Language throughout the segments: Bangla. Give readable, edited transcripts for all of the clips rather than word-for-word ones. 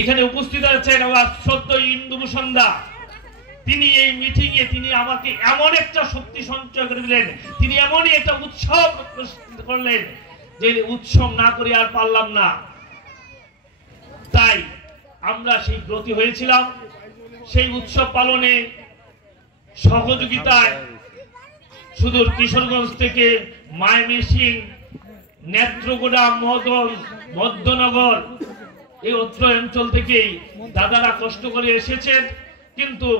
এখানে উপস্থিত আছেন আমার শ্রদ্ধেয় ইন্দুভূষণ দা। তিনি এই মিটিং এ তিনি আমাকে এমন একটা শক্তি সঞ্চয় করে দিলেন, তিনি এমনই একটা উৎসব করলেন যে উৎসব না করে আর পারলাম না। তাই আমরা সেই ব্রতী হয়েছিলাম। সেই উৎসব পালনে সহযোগিতায় সুদূর কিশোরগঞ্জ থেকে ময়মনসিং, নেত্রকোনা, মধ্যনগর এই অত্র অঞ্চল থেকেই দাদারা কষ্ট করে এসেছেন, কিন্তু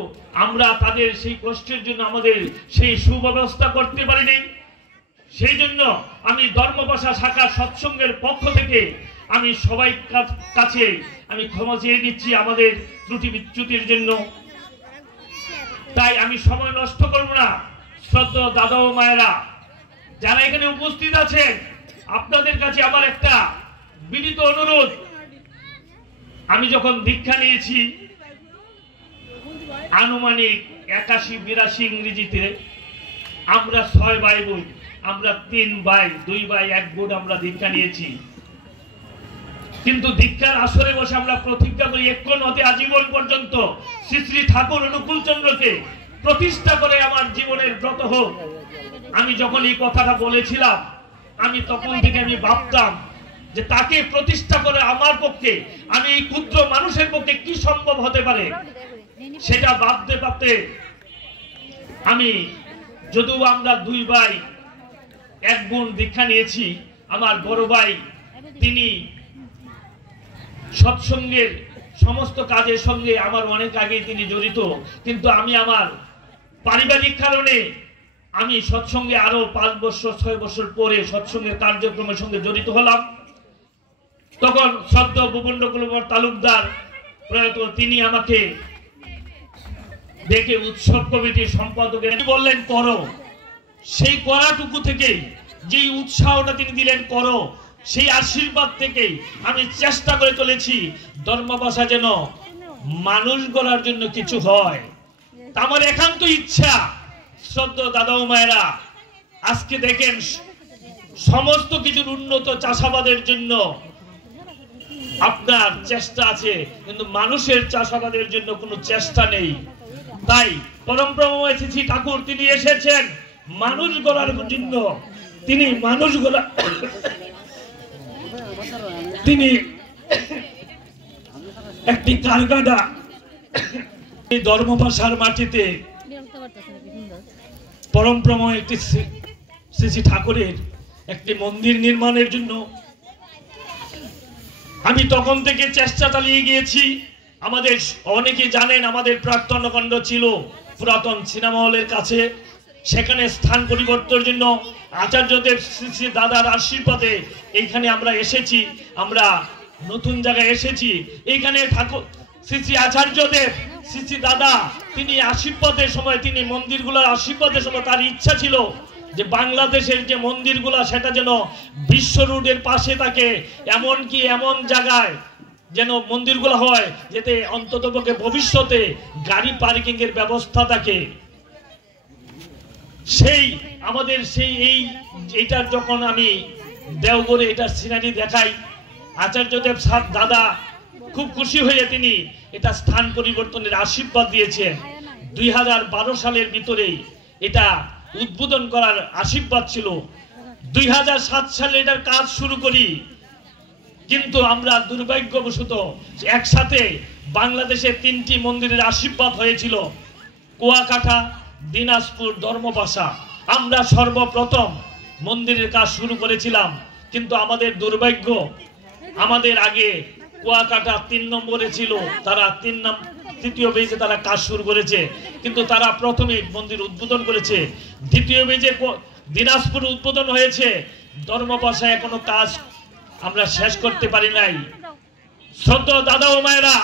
আমরা তাদের সেই কষ্টের জন্য আমাদের সেই সুব্যবস্থা করতে পারিনি। সেই জন্য আমি ধর্মপাশা শাখা সৎসঙ্গের পক্ষ থেকে আমি সবাই কাছে আমি ক্ষমা চেয়ে নিচ্ছি আমাদের ত্রুটি বিচ্যুতির জন্য। তাই আমি সময় নষ্ট করব না। শ্রদ্ধেয় দাদা ও মায়েরা যারা এখানে উপস্থিত আছেন, আপনাদের কাছে আমার একটা বিনীত অনুরোধ। আমি যখন দীক্ষা নিয়েছি আনুমানিক 81-82 ইংরেজিতে, আমরা 6 ভাই বোন, আমরা 3 ভাই 2 ভাই 1 বোন আমরা দীক্ষা নিয়েছি। কিন্তু দীক্ষার আসরে বসে আমরা প্রতিজ্ঞা করি এক্ষণ হতে আজীবন পর্যন্ত শ্রী শ্রী ঠাকুর অনুকূল চন্দ্রকে প্রতিষ্ঠা করে আমার জীবনের ব্রত হোক। আমি যখন এই কথাটা বলেছিলাম, আমি তখন থেকে আমি ভাবতাম যে তাকে প্রতিষ্ঠা করে আমার পক্ষে, আমি এই ক্ষুদ্র মানুষের পক্ষে কি সম্ভব হতে পারে। সেটা ভাবতে ভাবতে আমি, যদিও আমরা 2 ভাই 1 বোন দীক্ষা নিয়েছি, আমার বড় ভাই তিনি সৎসঙ্গের সমস্ত কাজের সঙ্গে আমার অনেক আগেই তিনি জড়িত, কিন্তু আমি আমার পারিবারিক কারণে আমি সৎসঙ্গে আরো 5 বছর 6 বছর পরে সৎসঙ্গের কার্যক্রমের সঙ্গে জড়িত হলাম। তখন শ্রদ্ধেয় ভূপেন্দ্র তালুকদার প্রয়াত, তিনি আমাকে দেখে উৎসব কমিটির সম্পাদকের বললেন করো। সেই করাটুকু থেকেই যে উৎসাহটা তিনি দিলেন করো, সেই আশীর্বাদ থেকেই আমি চেষ্টা করে চলেছি ধর্মভাষা যেন মানুষ গড়ার জন্য কিছু হয়। আমার একান্ত ইচ্ছা। শ্রদ্ধেয় দাদা ও মায়েরা, আজকে দেখেন সমস্ত কিছুর উন্নত চাষাবাদের জন্য আপনার চেষ্টা আছে, কিন্তু মানুষের চাষাবাদের জন্য কোনো চেষ্টা নেই। তাই পরমপ্রময় শ্রী ঠাকুর তিনি এসেছেন মানুষ গড়ার জন্য। তিনি মানুষ গড়া, তিনি একটি কারখানা এই ধর্মভাষার মাটিতে পরমপ্রময় একটি শ্রী শ্রী ঠাকুরের একটি মন্দির নির্মাণের জন্য আমি তখন থেকে চেষ্টা চালিয়ে গিয়েছি। আমাদের অনেকে জানেন আমাদের প্রাক্তন খণ্ড ছিল পুরাতন সিনেমা হলের কাছে, সেখানে স্থান পরিবর্তনের জন্য আচার্যদেব শ্রী শ্রী দাদার আশীর্বাদে এইখানে আমরা এসেছি। আমরা নতুন জায়গায় এসেছি। এইখানে ঠাকুর শ্রী শ্রী আচার্যদেব শ্রী শ্রী দাদা তিনি আশীর্বাদের সময়, তিনি মন্দিরগুলোর আশীর্বাদের সময় তার ইচ্ছা ছিল যে বাংলাদেশের যে মন্দিরগুলা সেটা যেন বিশ্ব রোডের পাশে থাকে, এমনকি এমন জায়গায় যেন মন্দিরগুলো হয় যাতে অন্ততপক্ষে ভবিষ্যতে গাড়ি পার্কিং এর ব্যবস্থা থাকে। সেই আমাদের সেই এইটার যখন আমি দেওঘরে এটার সিনারি দেখাই, আচার্যদেব সাহেব দাদা খুব খুশি হয়ে তিনি এটা স্থান পরিবর্তনের আশীর্বাদ দিয়েছেন। 2012 সালের ভিতরেই এটা উদ্বোধন করার আশীর্বাদ ছিল। 2007 সালে এটার কাজ শুরু করি, কিন্তু আমরা দুর্ভাগ্যবশত একসাথে বাংলাদেশে 3টি মন্দিরের আশীর্বাদ হয়েছিল, কুয়াকাটা, দিনাজপুর, ধর্মভাষা। আমরা সর্বপ্রথম মন্দিরের কাজ শুরু করেছিলাম, কিন্তু আমাদের দুর্ভাগ্য আমাদের আগে কুয়াকাটা 3 নম্বরে ছিল, তারা 3য় বেজে তারা কাজ শুরু করেছে, কিন্তু তারা প্রথমে মন্দির উদ্বোধন করেছে। 2য় বেজে দিনাজপুর উদ্বোধন হয়েছে, ধর্মভাষা এখনো কাজ আমরা শেষ করতে পারি নাই। শ্রদ্ধেয় দাদা ও মায়েরা,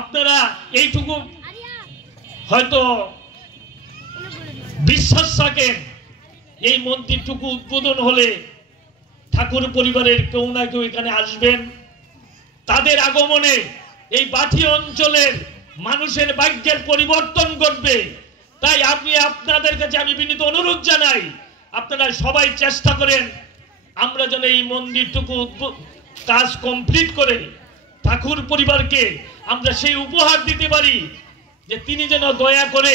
আপনারা এইটুকু হয়তো বিশ্বাস রাখেন, এই মন্দিরটুকু উদ্বোধন হলে ঠাকুর পরিবারের কেউ না কেউ এখানে আসবেন। তাদের আগমনে এই বাটি অঞ্চলের মানুষের ভাগ্যের পরিবর্তন ঘটবে। তাই আপনাদের কাছে আমি বিনীত অনুরোধ জানাই, আপনারা সবাই চেষ্টা করেন আমরা যেন এই মন্দিরটুকু কাজ কমপ্লিট করে ঠাকুর পরিবারকে আমরা সেই উপহার দিতে পারি যে তিনি যেন দয়া করে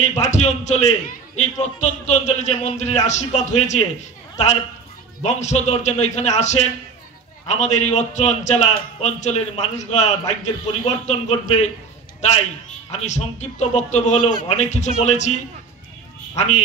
এই বাটি অঞ্চলে, এই প্রত্যন্ত অঞ্চলে যে মন্দিরের আশীর্বাদ হয়েছে তার বংশধর যেন এখানে আসেন, আমাদের এই অত্র অঞ্চলের মানুষরা ভাগ্যের পরিবর্তন ঘটবে। তাই আমি সংক্ষিপ্ত বক্তব্য হলো অনেক কিছু বলেছি। আমি